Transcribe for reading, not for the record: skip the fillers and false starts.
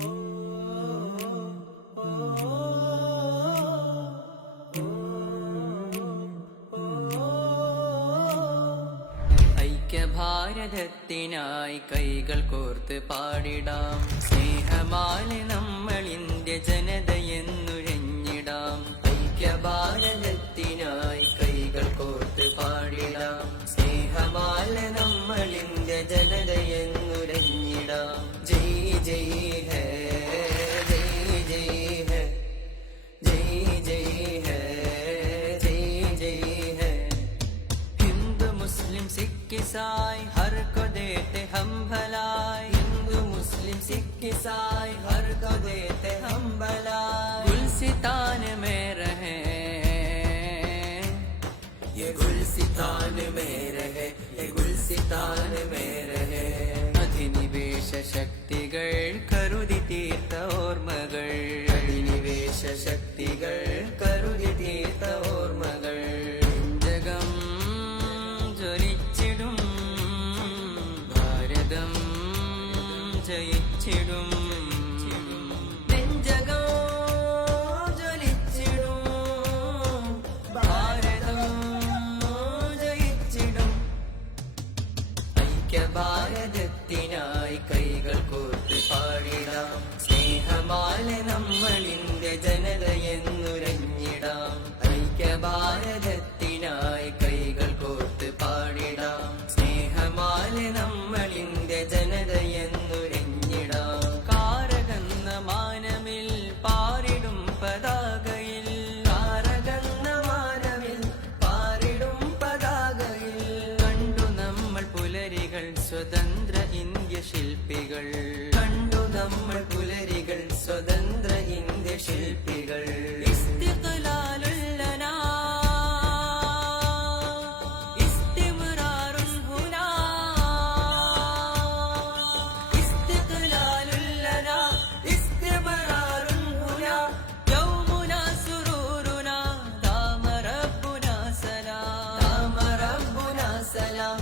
ഐക്യഭാരതത്തിനായി കൈകൾ കോർത്ത് പാടിടാം. സ്നേഹമാലെ നമ്മൾ ഇന്ത്യ ജനതയെന്നുരഞ്ഞിടാം. ഐക്യഭാരതത്തിനായി കൈകൾ കോർത്ത് പാടിടാം. സ്നേഹമാലെ നമ്മൾ ഇന്ത്യ ജനതയെന്നുരഞ്ഞിടാം. ജയ് ജയ് ഹേ, ജയ് ജയ് ഹേ, ജയ് ജയ് ഹേ, ജയ് ജയ് ഹേ. हिंदू मुस्लिम सिख ईसाई हर को देते हम भलाई. हिंदू मुस्लिम सिख ईसाई हर को देते हम भलाई. गुलसितान में रहे, ये गुलसितान में रहे, ये गुलसितान में रहे. അധിനിവേശ ശക്തികൾ കരുതി തീർത്ത ഓർമ്മകൾ. അധിനിവേശ ശക്തികൾ കരുതി തീർത്ത ഓർമ്മകൾ. ജഗം ജ്വലിച്ചിടും, ഭാരതം ജയിച്ചിടും. നെഞ്ചകം ജ്വലിച്ചിടും, ഭാരതം ജയിച്ചിടും. ഐക്യഭാരതത്തിനായി കൈകൾ കോർത്ത് പാടിടാം. സ്നേഹമാലെ നമ്മൾ ഇന്ത്യ ജനതയെന്നുരഞ്ഞിടാം. ഐക്യഭാരതത്തിനായി കൈകൾ കോർത്ത് പാടിടാം. സ്നേഹമാലെ നമ്മൾ ഇന്ത്യ ജനതയെന്നുരഞ്ഞിടാം. കാരകന്ന മാനമിൽ പാറിടും പതാകയിൽ, കാരകന്ന മാനമിൽ പാറിടും പതാകയിൽ. കണ്ടു നമ്മൾ പുലരികൾ സ്വതന്ത്ര ഇന്ത്യ ശില്പികൾ. കണ്ടു നമ്മൾ പുലരികൾ സ്വതന്ത്ര ഇന്ത്യ ശില്പികൾ. ഇസ്തിഖ്ലാലുല്ലനാ, ഇസ്തിമ്റാറുൻ ഹുനാ. ഇസ്തിഖ്ലാലുല്ലനാ, ഇസ്തിമ്റാറുൻ ഹുനാ. യൗമുനാ സുറൂറുനാ, ദാമ റബ്ബുനാ സലാം, ദാമ റബ്ബുനാ സലാം.